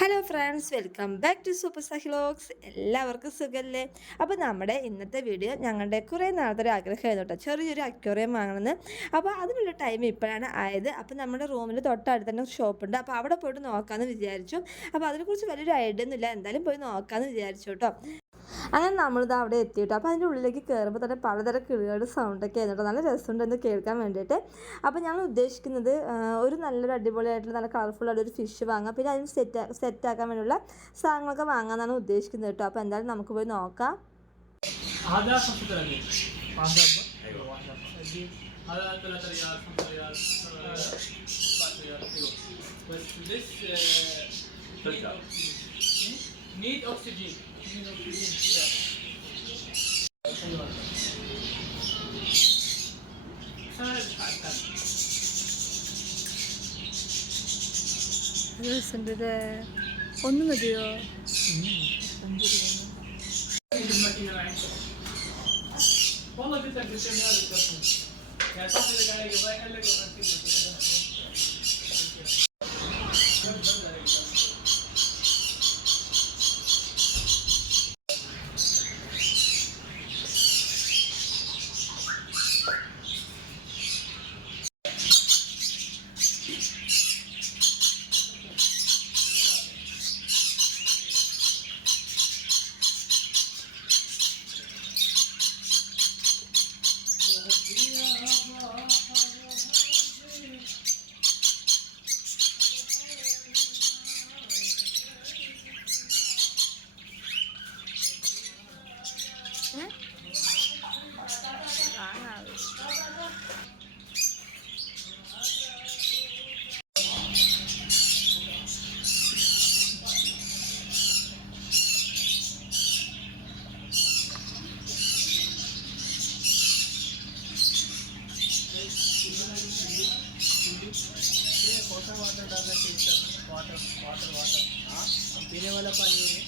Hello friends, welcome back to super vlogs. എല്ലാവർക്കും സുഖമല്ലേ? അപ്പോൾ നമ്മുടെ ഇന്നത്തെ വീഡിയോ ഞങ്ങളുടെ കുറേ നാളത്തെ ഒരു ആഗ്രഹമായിരുന്നു കേട്ടോ, ചെറിയൊരു അക്വേറിയം വാങ്ങണമെന്ന്. അപ്പോൾ അതിനുള്ള ടൈം ഇപ്പോഴാണ് ആയത്. അപ്പോൾ നമ്മുടെ റൂമിൽ തൊട്ടടുത്ത് തന്നെ ഷോപ്പുണ്ട്, അപ്പോൾ അവിടെ പോയിട്ട് നോക്കാമെന്ന് വിചാരിച്ചു. അപ്പോൾ അതിനെക്കുറിച്ച് വലിയൊരു ഐഡിയ ഒന്നുമില്ല, എന്തായാലും പോയി നോക്കാമെന്ന് വിചാരിച്ചു കേട്ടോ. അങ്ങനെ നമ്മളിത് അവിടെ എത്തിയിട്ട് അപ്പോൾ അതിൻ്റെ ഉള്ളിലേക്ക് കയറുമ്പോൾ തന്നെ പലതരം കിളികളുടെ സൗണ്ടൊക്കെ ആയിരുന്നു. നല്ല രസമുണ്ടെന്ന് കേൾക്കാൻ വേണ്ടിയിട്ട്. അപ്പോൾ ഞങ്ങൾ ഉദ്ദേശിക്കുന്നത് ഒരു നല്ലൊരു അടിപൊളിയായിട്ടുള്ള നല്ല കളർഫുള്ളായിട്ട് ഒരു ഫിഷ് വാങ്ങാം, പിന്നെ അതിന് സെറ്റാക്കാൻ വേണ്ടിയുള്ള സാധനങ്ങളൊക്കെ വാങ്ങാമെന്നാണ് ഉദ്ദേശിക്കുന്നത് കേട്ടോ. അപ്പോൾ എന്തായാലും നമുക്ക് പോയി നോക്കാം. Need oxygen. ഒന്നും മതിയോ? والله بتقدر تعمل هذا التصميم يعني تصل لك على يبغى يقول لك वाटर डालना चाहिए, वाटर वाटर वाटर हाँ पीने वाला पानी है।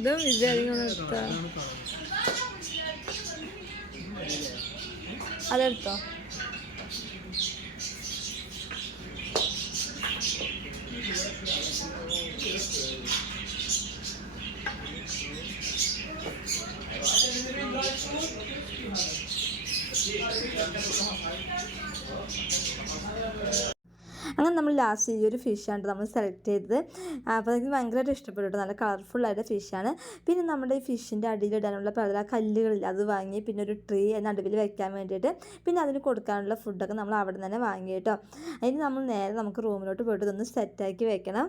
ഇതും വിചാരിക്കുന്ന അതെടുത്തോ? അങ്ങനെ നമ്മൾ ലാസ്റ്റ് ഈ ഒരു ഫിഷാണ് നമ്മൾ സെലക്ട് ചെയ്തത്. അപ്പോൾ എനിക്ക് ഭയങ്കരമായിട്ട് ഇഷ്ടപ്പെട്ടു. നല്ല കളർഫുള്ളായിട്ട് ഫിഷാണ്. പിന്നെ നമ്മുടെ ഈ ഫിഷിൻ്റെ അടിയിലിടാനുള്ള പല കല്ലുകളില്ല, അത് വാങ്ങി. പിന്നെ ഒരു ട്രീ നടുവിൽ വെക്കാൻ വേണ്ടിയിട്ട്, പിന്നെ അതിന് കൊടുക്കാനുള്ള ഫുഡൊക്കെ നമ്മൾ അവിടെ നിന്ന് തന്നെ വാങ്ങി കേട്ടോ. അതിന് നമ്മൾ നേരെ നമുക്ക് റൂമിലോട്ട് പോയിട്ട് ഇതൊന്ന് സെറ്റാക്കി വെക്കണം.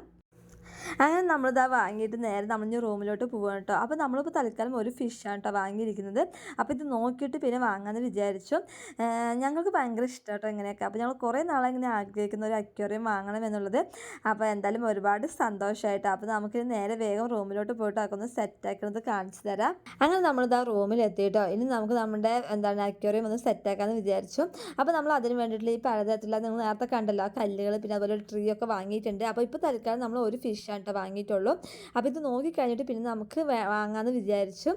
അങ്ങനെ നമ്മളിതാ വാങ്ങിയിട്ട് നേരെ നമ്മൾ റൂമിലോട്ട് പോവാണ് കേട്ടോ. അപ്പോൾ നമ്മളിപ്പോൾ തൽക്കാലം ഒരു ഫിഷാണ് കേട്ടോ വാങ്ങിയിരിക്കുന്നത്. അപ്പോൾ ഇത് നോക്കിയിട്ട് പിന്നെ വാങ്ങാമെന്ന് വിചാരിച്ചു. ഞങ്ങൾക്ക് ഭയങ്കര ഇഷ്ടം കേട്ടോ ഇങ്ങനെയൊക്കെ. അപ്പോൾ ഞങ്ങൾ കുറേ നാളെ ഇങ്ങനെ ആഗ്രഹിക്കുന്ന ഒരു അക്വേറിയം വാങ്ങണം എന്നുള്ളത്. അപ്പോൾ എന്തായാലും ഒരുപാട് സന്തോഷമായിട്ടോ. അപ്പോൾ നമുക്ക് നേരെ വേഗം റൂമിലോട്ട് പോയിട്ട് ഒക്കെ ഒന്ന് സെറ്റാക്കുന്നത് കാണിച്ചു തരാം. അങ്ങനെ നമ്മളിതാ റൂമിലെത്തിയിട്ടോ. ഇനി നമുക്ക് നമ്മുടെ അക്വേറിയം ഒന്ന് സെറ്റാക്കാമെന്ന് വിചാരിച്ചു. അപ്പോൾ നമ്മൾ അതിന് വേണ്ടിയിട്ടുള്ള ഈ പലതരത്തിലുള്ള നിങ്ങൾ നേരത്തെ കണ്ടല്ലോ ആ കല്ലുകൾ, പിന്നെ അതുപോലെ ഒരു ട്രീ ഒക്കെ വാങ്ങിയിട്ടുണ്ട്. അപ്പോൾ ഇപ്പോൾ തൽക്കാലം നമ്മൾ ഒരു ഫിഷ് കേട്ടോ വാങ്ങിയിട്ടുള്ളൂ. അപ്പോൾ ഇത് നോക്കിക്കഴിഞ്ഞിട്ട് പിന്നെ നമുക്ക് വാങ്ങാമെന്ന് വിചാരിച്ചു.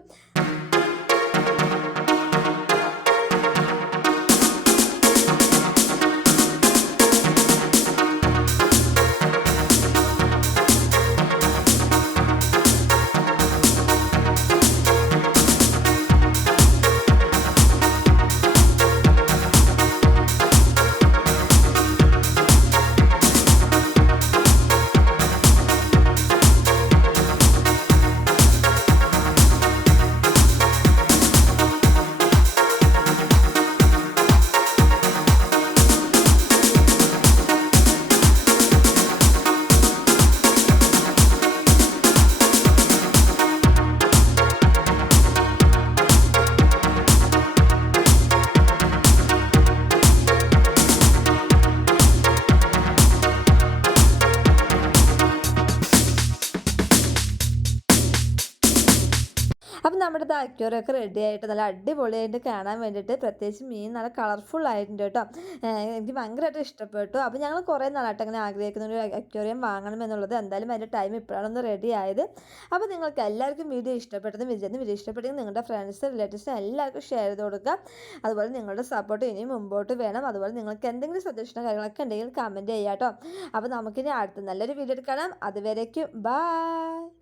അപ്പോൾ നമ്മുടെ അക്വേറിയം ഒക്കെ റെഡി ആയിട്ട് നല്ല അടിപൊളിയായിട്ട് കാണാൻ വേണ്ടിയിട്ട്, പ്രത്യേകിച്ച് മീൻ നല്ല കളർഫുൾ ആയിട്ടുണ്ട് കേട്ടോ. എനിക്ക് ഭയങ്കരമായിട്ട് ഇഷ്ടപ്പെട്ടു. അപ്പോൾ ഞങ്ങൾ കുറേ നാളായിട്ട് അങ്ങനെ ആഗ്രഹിക്കുന്ന ഒരു അക്വേറിയം വാങ്ങണം എന്നുള്ളത്. എന്തായാലും അതിൻ്റെ ടൈം ഇപ്പോഴാണ് റെഡി ആയത്. അപ്പോൾ നിങ്ങൾക്ക് എല്ലാവർക്കും വീഡിയോ ഇഷ്ടപ്പെട്ടെന്ന് വിചാരിക്കുന്നു. വീഡിയോ ഇഷ്ടപ്പെട്ടെങ്കിൽ നിങ്ങളുടെ ഫ്രണ്ട്സ് റിലേറ്റീവ്സിന് എല്ലാവർക്കും ഷെയർ ചെയ്ത് കൊടുക്കുക. അതുപോലെ നിങ്ങളുടെ സപ്പോർട്ട് ഇനിയും മുമ്പോട്ട് വേണം. അതുപോലെ നിങ്ങൾക്ക് എന്തെങ്കിലും സജഷനോ കാര്യങ്ങളൊക്കെ ഉണ്ടെങ്കിൽ കമൻറ്റ് ചെയ്യാം കേട്ടോ. അപ്പോൾ നമുക്കിനി അടുത്ത നല്ലൊരു വീഡിയോ കാണാം. അതുവരേക്കും ബൈ.